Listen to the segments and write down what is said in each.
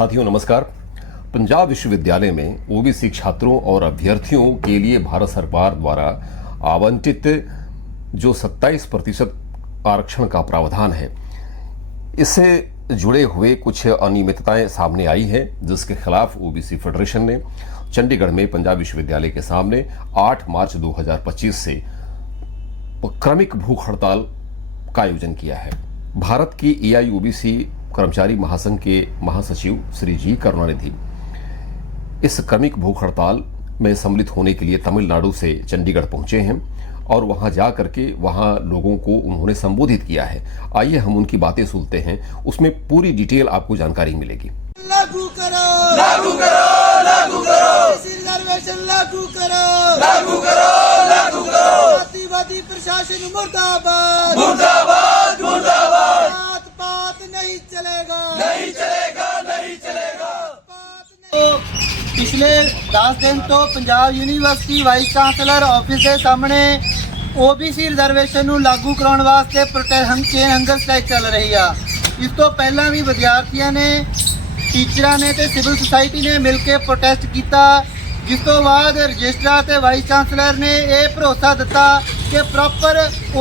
साथियों नमस्कार। पंजाब विश्वविद्यालय में ओबीसी छात्रों और अभ्यर्थियों के लिए भारत सरकार द्वारा आवंटित जो 27% आरक्षण का प्रावधान है, इससे जुड़े हुए कुछ अनियमितताएं सामने आई हैं, जिसके खिलाफ ओबीसी फेडरेशन ने चंडीगढ़ में पंजाब विश्वविद्यालय के सामने 8 मार्च 2025 से क्रमिक भूख हड़ताल का आयोजन किया है। भारत की AIOBC कर्मचारी महासंघ के महासचिव श्री G. करुणानिधि इस क्रमिक भूख हड़ताल में सम्मिलित होने के लिए तमिलनाडु से चंडीगढ़ पहुंचे हैं और वहां जाकर के वहां लोगों को उन्होंने संबोधित किया है। आइए हम उनकी बातें सुनते हैं, उसमें पूरी डिटेल आपको जानकारी मिलेगी। लागू करो, लागू करो, लागू करो, रिजर्वेशन लागू करो, लागू करो, लागू करो, जातिवादी प्रशासन मुर्दाबाद, मुर्दाबाद, मुर्दाबाद, बात बात नहीं चलेगा, नहीं चलेगा, नहीं चलेगा। तो पिछले 10 दिन तो Punjab university vice chancellor office के सामने OBC रिजर्वेशन ਨੂੰ लागू कराने वास्ते प्रोटेस्ट चेन हंगर स्ट्राइक चल रही है। इस तो पहला भी विद्यार्थियों ने, टीचर ने ते सिविल सोसाइटी ने मिलकर प्रोटेस्ट किया, जिस तो बाद रजिस्ट्रार ते वाइस चांसलर ने यह भरोसा दिता कि प्रॉपर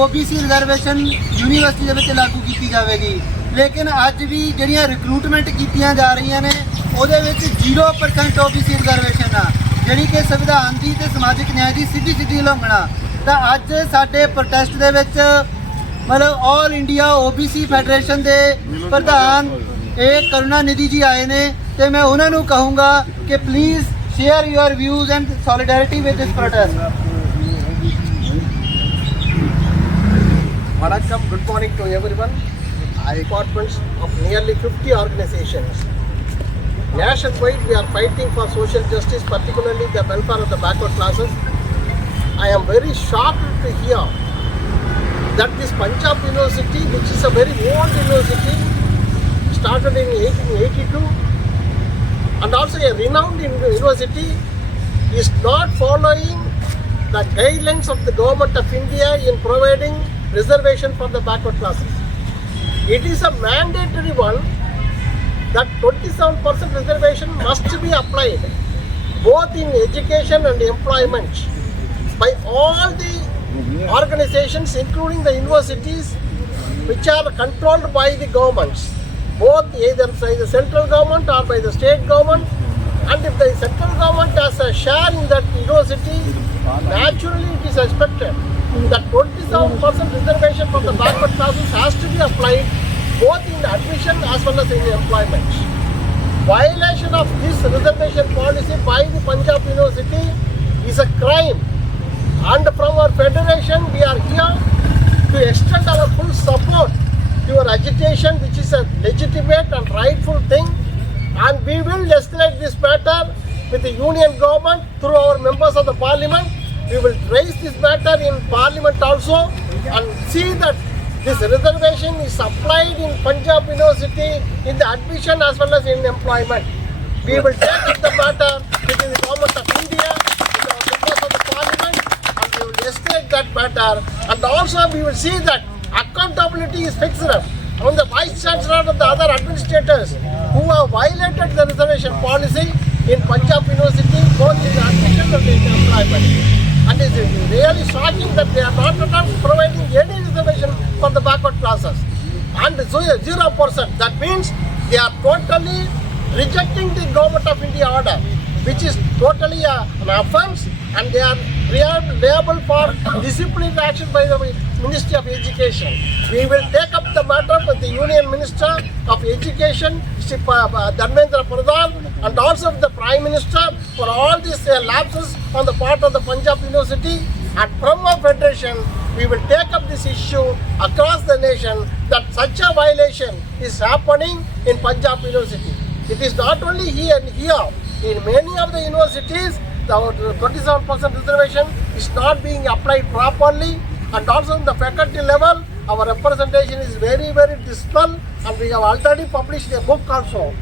OBC रिजर्वेशन यूनिवर्सिटी के लागू की जाएगी। लेकिन अज भी जिहड़ियां रिक्रूटमेंट कीतियां जा रही ने ਉਹਦੇ ਵਿੱਚ 0% OBC रिजर्वेशन आ, ਜਿਹੜੀ कि संविधान की ते समाजिक न्याय की सीधी उल्लंघना। तो अज साडे प्रोटेस्ट दे विच मतलब ऑल इंडिया OBC फेडरेशन के प्रधान करुणानिधि जी आए ने, तो मैं उन्होंने कहूँगा कि please share your views and solidarity with this protest. Vanakkam, good morning to everyone. Departments of nearly 50 organizations. Nationwide, we are fighting for social justice, particularly the welfare of the backward classes. I am very shocked to hear that this Punjab University, which is a very old university, started in 1882, and also a renowned university, is not following the guidelines of the government of India in providing reservation for the backward classes. It is a mandatory one that 27% reservation must be applied both in education and employment by all the organizations, including the universities, which are controlled by the governments, both either by the central government or by the state government. And if the central government has a share in that university, naturally it is expected that 27% reservation for the backward classes has to be applied both in admission as well as in employment. Violation of this reservation policy by the Punjab University is a crime, and from our federation we are here to extend our full support to your agitation, which is a legitimate and rightful thing, and we will escalate this matter with the union government through our members of the parliament. We will raise this matter in parliament also and see that this reservation is applied in Punjab University in the admission as well as in employment. We will take up the matter with the government of India, with our members of the parliament, and we will escalate that matter. And also we will see that accountability is fixed on the vice chancellor and the other administrators who have violated the reservation policy in Punjab University, both in admission and in employment. And it is really shocking that they are not providing any reservation for the backward classes. And 0%, that means they are totally rejecting the government of India order, which is totally an offence, and they are liable for disciplinary action by the Ministry of Education. We will take up the matter with the Union Minister of Education, Shri Dharmendra Pradhan, and also with the Prime Minister for all these lapses on the part of the Punjab University. And from our federation, we will take up this issue across the nation that such a violation is happening in Punjab University. It is not only here and here. In many of the universities, the 27% reservation is not being applied properly, and also in the faculty level, our representation is very, very dismal, and we have already published a book also.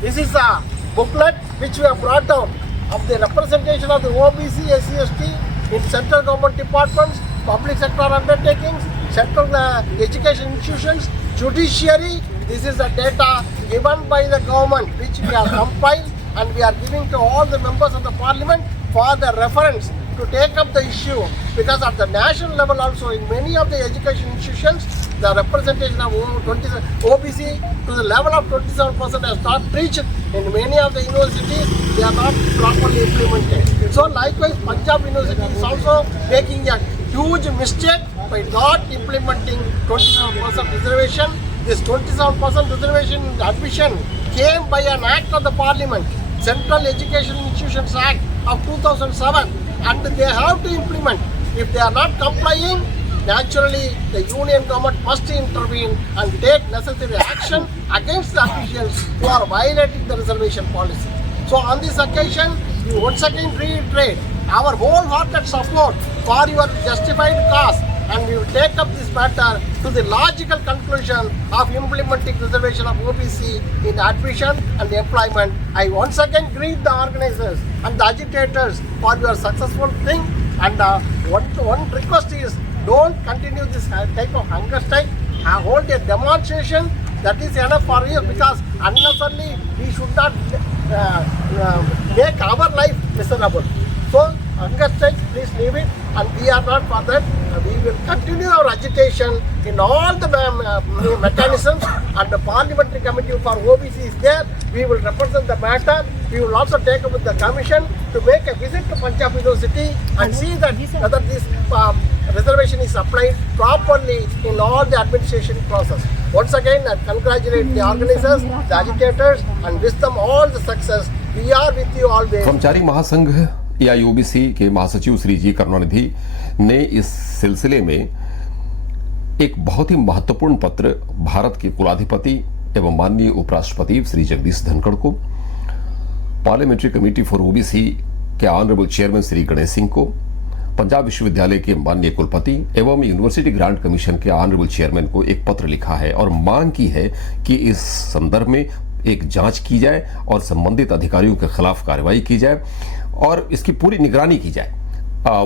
This is a booklet which we have brought out of the representation of the OBC, SC/ST in central government departments, public sector undertakings, central education institutions, judiciary. This is the data given by the government, which we have compiled and we are giving to all the members of the parliament for the reference to take up the issue, because at the national level also in many of the education institutions the representation of OBC to the level of 27% has not reached. In many of the universities they are not properly implemented. So likewise Punjab University is also making a huge mistake by not implementing 27% reservation. This 27% reservation admission came by an act of the parliament, Central Education Institutions Act of 2007, and they have to implement. If they are not complying, naturally the union government must intervene and take necessary action against the officials who are violating the reservation policy. So on this occasion, we once again reiterate our wholehearted support for your justified cause, and we will take up this matter to the logical conclusion of implementing reservation of OBC in admission and employment. I once again greet the organizers and the agitators for your successful thing, and one request is, don't continue this type of hunger strike. Hold a demonstration. That is enough for you, because unnecessarily we should not make our life miserable. So hunger strike, please leave it, and we are not for that. We will continue our agitation in all the mechanisms, and the parliamentary committee for OBC is there. We will represent the matter. We will also take up with the commission to make a visit to Punjab University and see that whether this reservation is applied properly in all the administration process. Once again, I congratulate the organizers, the agitators, and wish them all the success. We are with you always. कर्मचारी महासंघ AIOBC के महासचिव श्री जी करुणानिधि ने इस सिलसिले में एक बहुत ही महत्वपूर्ण पत्र भारत के कुलाधिपति एवं माननीय उपराष्ट्रपति श्री जगदीश धनखड़ को, पार्लियामेंट्री कमेटी फॉर ओबीसी के ऑनरेबल चेयरमैन श्री गणेश सिंह को, पंजाब विश्वविद्यालय के माननीय कुलपति एवं यूनिवर्सिटी ग्रांट कमीशन के ऑनरेबल चेयरमैन को एक पत्र लिखा है और मांग की है कि इस संदर्भ में एक जांच की जाए और संबंधित अधिकारियों के खिलाफ कार्रवाई की जाए और इसकी पूरी निगरानी की जाए।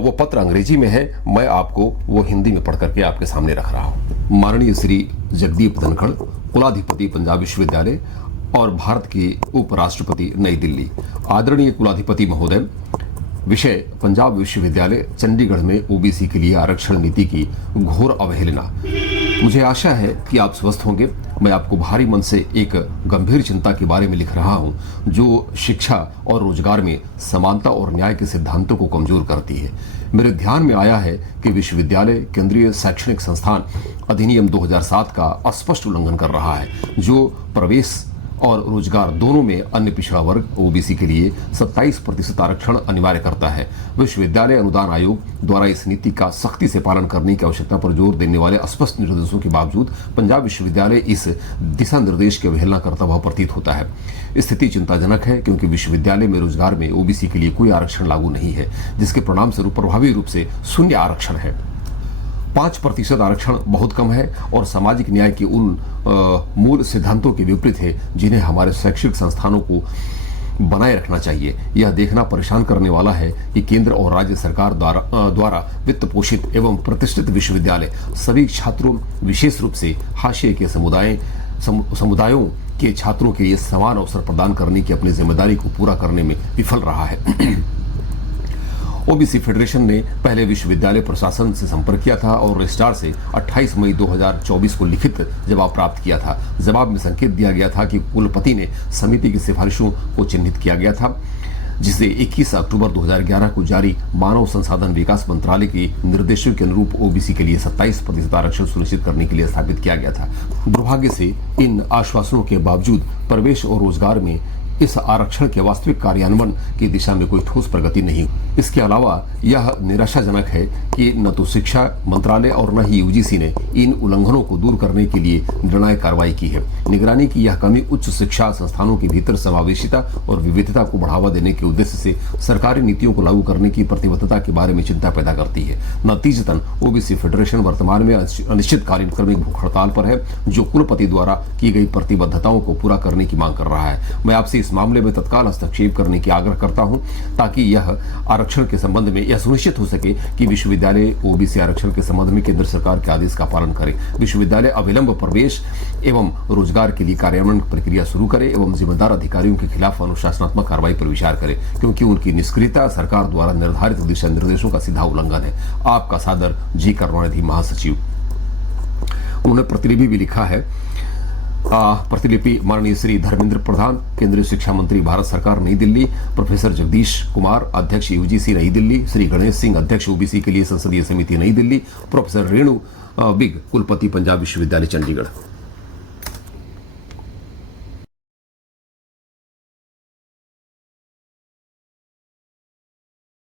वो पत्र अंग्रेजी में है, मैं आपको वो हिंदी में पढ़ करके आपके सामने रख रहा हूं। माननीय श्री जगदीप धनखड़, कुलाधिपति पंजाब विश्वविद्यालय और भारत के उपराष्ट्रपति नई दिल्ली। आदरणीय कुलाधिपति महोदय, विषय पंजाब विश्वविद्यालय चंडीगढ़ में ओबीसी के लिए आरक्षण नीति की घोर अवहेलना। मुझे आशा है कि आप स्वस्थ होंगे। मैं आपको भारी मन से एक गंभीर चिंता के बारे में लिख रहा हूं, जो शिक्षा और रोजगार में समानता और न्याय के सिद्धांतों को कमजोर करती है। मेरे ध्यान में आया है कि विश्वविद्यालय केंद्रीय शैक्षणिक संस्थान अधिनियम 2007 का स्पष्ट उल्लंघन कर रहा है, जो प्रवेश और रोजगार दोनों में अन्य पिछड़ा वर्ग ओबीसी के लिए 27% आरक्षण अनिवार्य करता है। विश्वविद्यालय अनुदान आयोग द्वारा इस नीति का सख्ती से पालन करने की आवश्यकता पर जोर देने वाले स्पष्ट निर्देशों के बावजूद पंजाब विश्वविद्यालय इस दिशा निर्देश की अवहेलना करता हुआ प्रतीत होता है। स्थिति चिंताजनक है, क्योंकि विश्वविद्यालय में रोजगार में ओबीसी के लिए कोई आरक्षण लागू नहीं है, जिसके परिणाम स्वरूप प्रभावी रूप से शून्य आरक्षण है। 5% आरक्षण बहुत कम है और सामाजिक न्याय के उन मूल सिद्धांतों के विपरीत है जिन्हें हमारे शैक्षणिक संस्थानों को बनाए रखना चाहिए। यह देखना परेशान करने वाला है कि केंद्र और राज्य सरकार द्वारा वित्त पोषित एवं प्रतिष्ठित विश्वविद्यालय सभी छात्रों, विशेष रूप से हाशिए के समुदायों के छात्रों के लिए समान अवसर प्रदान करने की अपनी जिम्मेदारी को पूरा करने में विफल रहा है। ओबीसी फेडरेशन ने पहले विश्वविद्यालय प्रशासन से संपर्क किया था और रजिस्ट्रार से 28 मई 2024 को लिखित जवाब प्राप्त किया था। जवाब में संकेत दिया गया था कि कुलपति ने समिति की सिफारिशों को चिन्हित किया गया था, जिसे 21 अक्टूबर 2011 को जारी मानव संसाधन विकास मंत्रालय के निर्देशों के अनुरूप ओबीसी के लिए 27% आरक्षण सुनिश्चित करने के लिए स्थापित किया गया था। दुर्भाग्य से इन आश्वासनों के बावजूद प्रवेश और रोजगार में इस आरक्षण के वास्तविक कार्यान्वयन की दिशा में कोई ठोस प्रगति नहीं। इसके अलावा यह निराशाजनक है कि न तो शिक्षा मंत्रालय और न ही यूजीसी ने इन उल्लंघनों को दूर करने के लिए निर्णायक कार्रवाई की है। निगरानी की यह कमी उच्च शिक्षा संस्थानों के भीतर समावेशिता और विविधता को बढ़ावा देने के उद्देश्य से सरकारी नीतियों को लागू करने की प्रतिबद्धता के बारे में चिंता पैदा करती है। नतीजतन ओबीसी फेडरेशन वर्तमान में अनिश्चितकालीन क्रमिक भूख हड़ताल पर है, जो कुलपति द्वारा की गई प्रतिबद्धताओं को पूरा करने की मांग कर रहा है। मैं आपसे इस मामले में तत्काल हस्तक्षेप करने की आग्रह करता हूं, ताकि यह आरक्षण के संबंध में यह सुनिश्चित हो सके कि विश्वविद्यालय ओबीसी आरक्षण के संबंध में केंद्र सरकार के आदेश का पालन करे। विश्वविद्यालय अविलंब प्रवेश एवं रोजगार के लिए कार्यान्वयन प्रक्रिया शुरू करे एवं जिम्मेदार अधिकारियों के खिलाफ अनुशासनात्मक कार्रवाई पर विचार करे, क्योंकि उनकी निष्क्रियता सरकार द्वारा निर्धारित दिशा निर्देशों का सीधा उल्लंघन है। आपका सादर जी करुणानिधि महासचिव। उन्होंने प्रतिलिपि भी लिखा है। प्रतिलिपि माननीय श्री धर्मेंद्र प्रधान, केंद्रीय शिक्षा मंत्री, भारत सरकार, नई दिल्ली। प्रोफेसर जगदीश कुमार, अध्यक्ष यूजीसी, नई दिल्ली। श्री गणेश सिंह, अध्यक्ष ओबीसी के लिए संसदीय समिति, नई दिल्ली। प्रोफेसर रेणु बिग, कुलपति, पंजाब विश्वविद्यालय, चंडीगढ़।